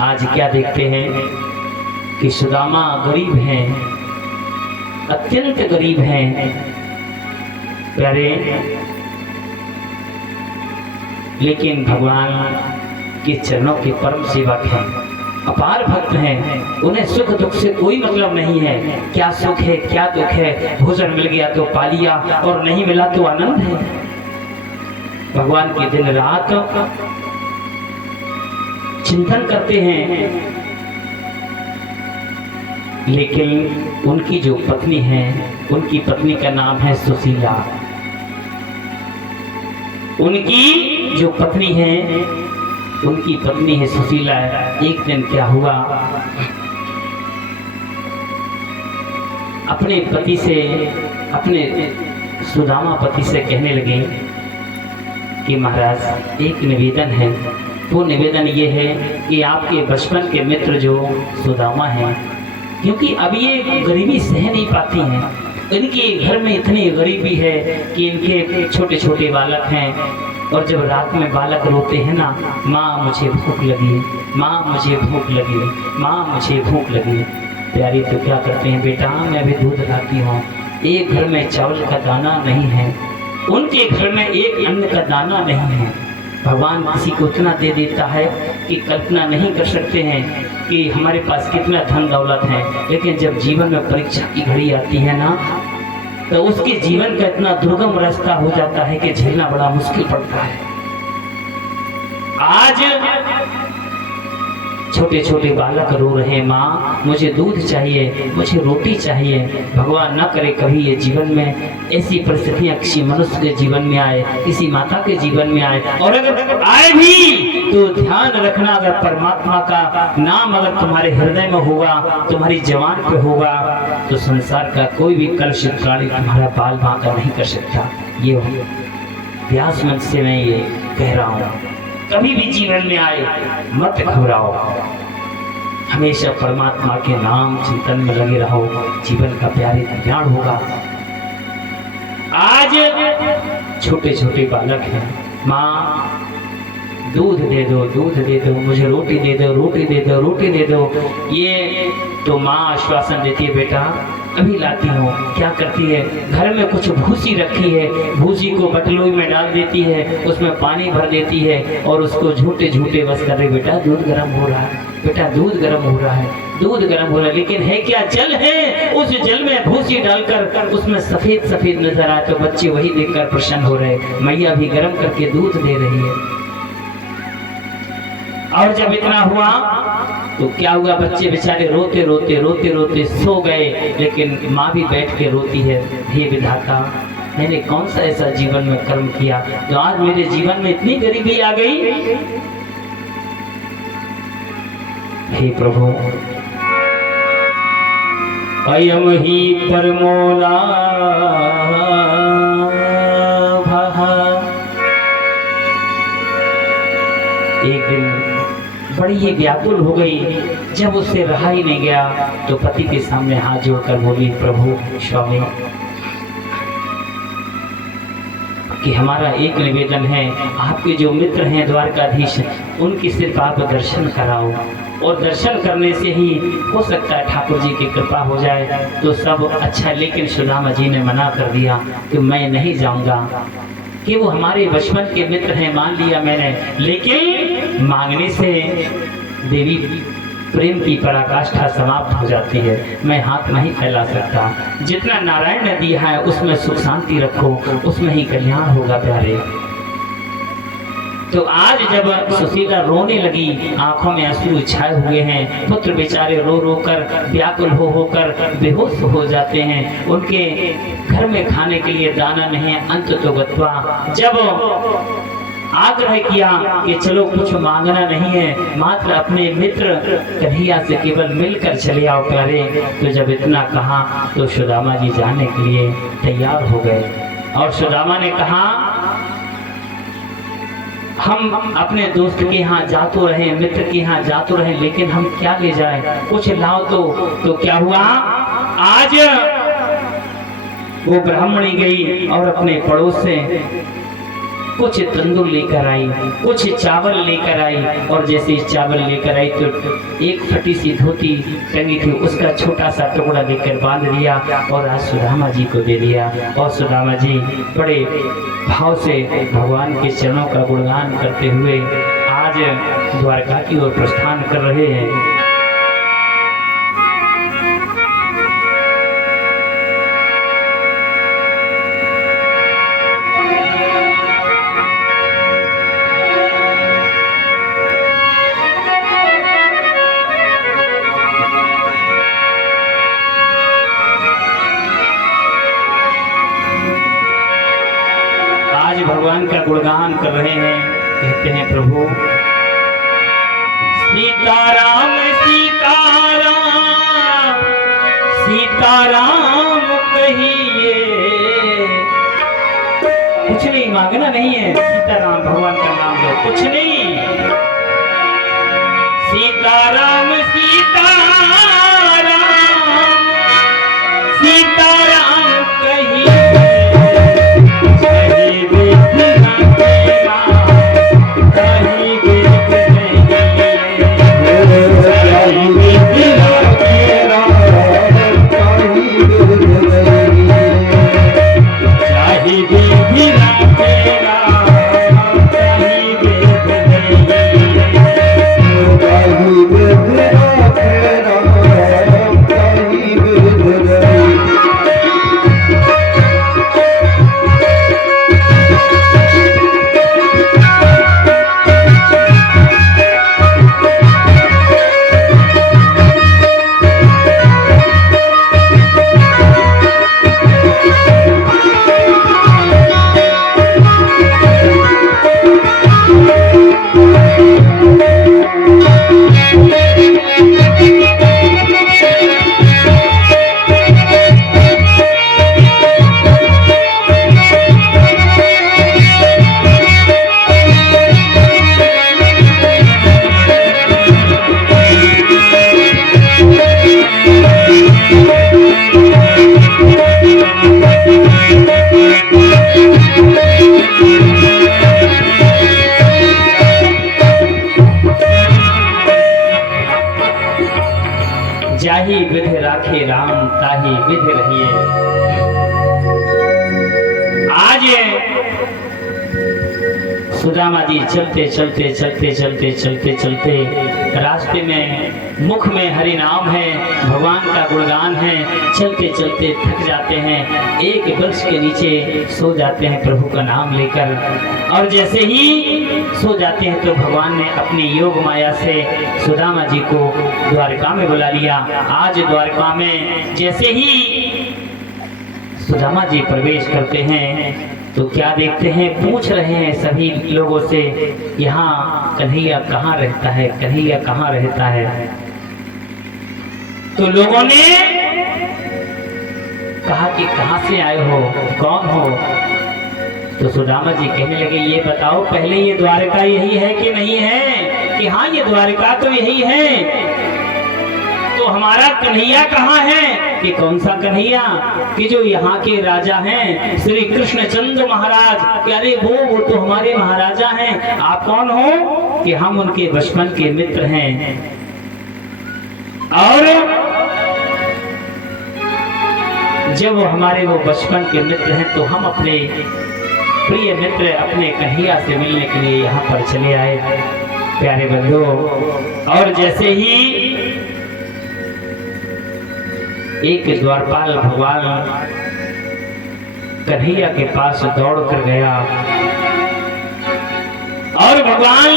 आज क्या देखते हैं कि सुदामा गरीब हैं, अत्यंत गरीब हैं प्यारे, लेकिन भगवान के चरणों के परम सेवक हैं, अपार भक्त हैं। उन्हें सुख दुख से कोई मतलब नहीं है। क्या सुख है क्या दुख है, भोजन मिल गया तो पा लिया और नहीं मिला तो आनंद है। भगवान के दिन रात चिंतन करते हैं, लेकिन उनकी जो पत्नी है, उनकी पत्नी का नाम है सुशीला। उनकी जो पत्नी है, उनकी पत्नी है सुशीला। एक दिन क्या हुआ, अपने पति से, अपने सुदामा पति से कहने लगे कि महाराज एक निवेदन है। वो निवेदन ये है कि आपके बचपन के मित्र जो सुदामा हैं, क्योंकि अब ये गरीबी सह नहीं पाती हैं, इनके घर में इतनी गरीबी है कि इनके छोटे छोटे बालक हैं, और जब रात में बालक रोते हैं ना, माँ मुझे भूख लगी, माँ मुझे भूख लगी, माँ मुझे भूख लगी। प्यारी तो क्या करते हैं, बेटा मैं भी दूध लाती हूँ। एक घर में चावल का दाना नहीं है, उनके घर में एक अन्न का दाना नहीं है। भगवान किसी को इतना दे देता है कि कल्पना नहीं कर सकते हैं कि हमारे पास कितना धन दौलत है, लेकिन जब जीवन में परीक्षा की घड़ी आती है ना, तो उसके जीवन का इतना दुर्गम रास्ता हो जाता है कि झेलना बड़ा मुश्किल पड़ता है। आज छोटे छोटे बालक रो रहे हैं, माँ मुझे दूध चाहिए, मुझे रोटी चाहिए। भगवान न करे कभी ये जीवन में ऐसी परिस्थितियां किसी मनुष्य के जीवन में आए, किसी माता के जीवन में आए, और अगर आए भी तो ध्यान रखना, अगर परमात्मा का नाम अगर तुम्हारे हृदय में होगा, तुम्हारी जवान पे होगा, तो संसार का कोई भी कलुषित प्राणी तुम्हारा बाल बांका नहीं कर सकता। ये व्यास मन से मैं ये कह रहा हूँ, कभी भी जीवन में आए मत घबराओ, हमेशा परमात्मा के नाम चिंतन में लगे रहो, जीवन का प्यारे कल्याण होगा। आज छोटे छोटे बालक हैं, माँ दूध दे दो, दूध दे दो, मुझे रोटी दे दो, रोटी दे दो, रोटी दे दो। ये तो माँ आश्वासन देती है, बेटा अभी लाती हूँ। क्या करती है, घर में कुछ भूसी रखी है, भूसी को बटलोई में डाल देती है, उसमें पानी भर देती है और उसको झूठे झूठे बस कर रही, बेटा दूध गर्म हो रहा है, बेटा दूध गर्म हो रहा है, दूध गर्म हो रहा है। लेकिन है क्या, जल है, उस जल में भूसी डालकर उसमें सफेद सफेद नजर आए, तो बच्चे वही देखकर प्रसन्न हो रहे, मैया भी गर्म करके दूध दे रही है। और जब इतना हुआ तो क्या हुआ, बच्चे बेचारे रोते रोते रोते रोते सो गए, लेकिन माँ भी बैठ के रोती है, हे विधाता मैंने कौन सा ऐसा जीवन में कर्म किया जो आज मेरे जीवन में इतनी गरीबी आ गई। हे प्रभु अयम ही परमोला एक दिन बड़ी ये व्याकुल हो गई, जब उससे रहा ही नहीं गया तो पति के सामने हाथ जोड़कर बोली, प्रभु स्वामी कि हमारा एक निवेदन है, आपके जो मित्र हैं द्वारकाधीश, उनकी सिर्फ आप दर्शन कराओ, और दर्शन करने से ही हो सकता है ठाकुर जी की कृपा हो जाए तो सब अच्छा। लेकिन सुदामा जी ने मना कर दिया कि मैं नहीं जाऊंगा, कि वो हमारे बचपन के मित्र हैं, मान लिया मैंने, लेकिन मांगने से देवी प्रेम की पराकाष्ठा समाप्त हो जाती है, मैं हाथ नहीं फैला सकता। जितना नारायण ने दिया है उसमें सुख शांति रखो, उसमें ही कल्याण होगा प्यारे। तो आज जब सुशीला रोने लगी, आंखों में आंसू छाए हुए हैं, पुत्र बेचारे रो रो कर व्याकुल होकर बेहोश हो जाते हैं, उनके घर में खाने के लिए दाना नहीं है। अंत तो गत्वा जब आग्रह किया कि चलो कुछ मांगना नहीं है, मात्र अपने मित्र कन्हैया से केवल मिलकर चले आओ प्यारे, तो जब इतना कहा तो सुदामा जी जाने के लिए तैयार हो गए। और सुदामा ने कहा हम अपने दोस्त के यहाँ जा तो रहे, मित्र के यहाँ जा तो रहे, लेकिन हम क्या ले जाए, कुछ लाओ तो क्या हुआ, आज वो ब्राह्मणी गई और अपने पड़ोस से कुछ तंदूर लेकर आई, कुछ चावल लेकर आई, और जैसे चावल लेकर आई तो एक फटी सी धोती टंगी थी, उसका छोटा सा टुकड़ा लेकर बांध दिया और आज सुदामा जी को दे दिया। और सुदामा जी बड़े भाव से भगवान के चरणों का गुणगान करते हुए आज द्वारका की ओर प्रस्थान कर रहे हैं। भगवान का गुणगान कर रहे हैं, कहते हैं प्रभु सीताराम सीताराम सीताराम कहिए। कुछ नहीं मांगना नहीं है, सीताराम भगवान का नाम लो, कुछ नहीं। सीताराम सीताराम सीताराम कहिए। जाही विध राखे राम ताही विध रहिए। आज सुदामा जी चलते चलते चलते चलते चलते चलते रास्ते में मुख में हरि नाम है, भगवान का गुणगान है, चलते चलते थक जाते हैं, एक वृक्ष के नीचे सो जाते हैं प्रभु का नाम लेकर। और जैसे ही सो जाते हैं तो भगवान ने अपनी योग माया से सुदामा जी को द्वारका में बुला लिया। आज द्वारका में जैसे ही सुदामा जी प्रवेश करते हैं तो क्या देखते हैं, पूछ रहे हैं सभी लोगों से, यहाँ कन्हैया कहाँ रहता है, कन्हैया कहाँ रहता है। तो लोगों ने कहा कि कहाँ से आए हो, कौन हो। तो सुदामा जी कहने लगे, ये बताओ पहले ये द्वारका यही है कि नहीं है। कि हाँ ये द्वारका तो यही है। तो हमारा कन्हैया कहाँ है। कि कौन सा कन्हैया, कि जो यहाँ के राजा हैं श्री कृष्णचंद्र महाराज। कि अरे वो तो हमारे महाराजा हैं। आप कौन हो। कि हम उनके बचपन के मित्र हैं। और जब वो हमारे वो बचपन के मित्र हैं तो हम अपने प्रिय मित्र अपने कन्हैया से मिलने के लिए यहाँ पर चले आए। प्यारे बंधुओं, और जैसे ही एक द्वारपाल भगवान कन्हैया के पास दौड़ कर गया और भगवान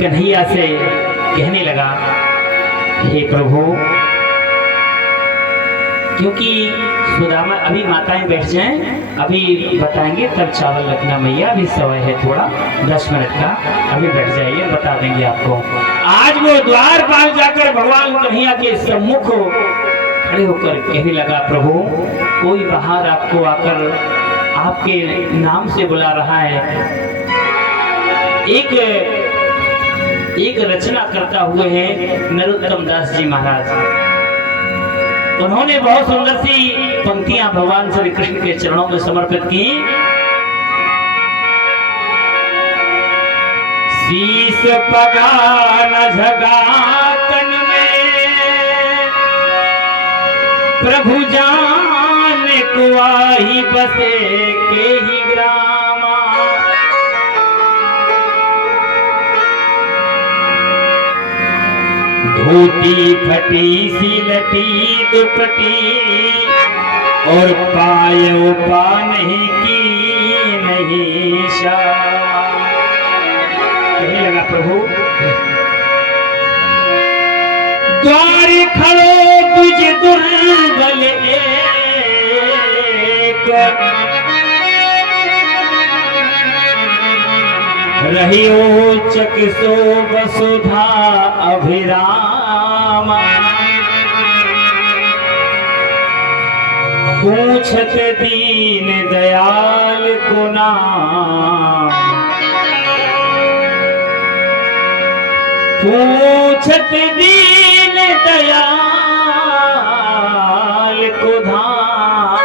कन्हैया से कहने लगा, हे प्रभु, क्योंकि सुदामा, अभी माताएं बैठ जाएं, अभी बताएंगे, तब चावल रखना मैया, अभी समय है थोड़ा 10 मिनट का, अभी बैठ जाइए, बता देंगे आपको। आज वो द्वारपाल जाकर भगवान कन्हैया के सम्मुख खड़े होकर कहने लगा, प्रभु कोई बाहर आपको आकर आपके नाम से बुला रहा है। एक रचना करता हुए है नरोत्तम दास जी महाराज। उन्होंने बहुत सुंदर सी पंक्तियां भगवान श्री कृष्ण के चरणों में समर्पित की। शीश पगा न झगा तन में, प्रभु जान को आही बसे के ही ग्रामा। धोती फटी सी लटी दुपटी, और पायो पा नहीं की नहीं शामा। कहने लगा प्रभु द्वार खड़ो तुझ दुर्बल एक, रहियो चक सो वसुधा अभिरामा। पूछत दीन दयाल को नाम, पूछत दीन दयाल को धाम।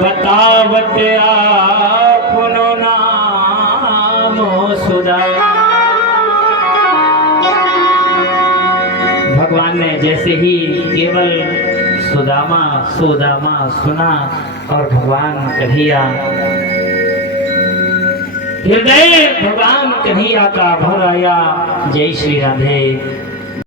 बतावत आपनो नाम सुधा। भगवान ने जैसे ही केवल सुदामा सुदामा सुना, और भगवान कन्हैया हृदय भगवान कन्हैया का भर आया। जय श्री राधे।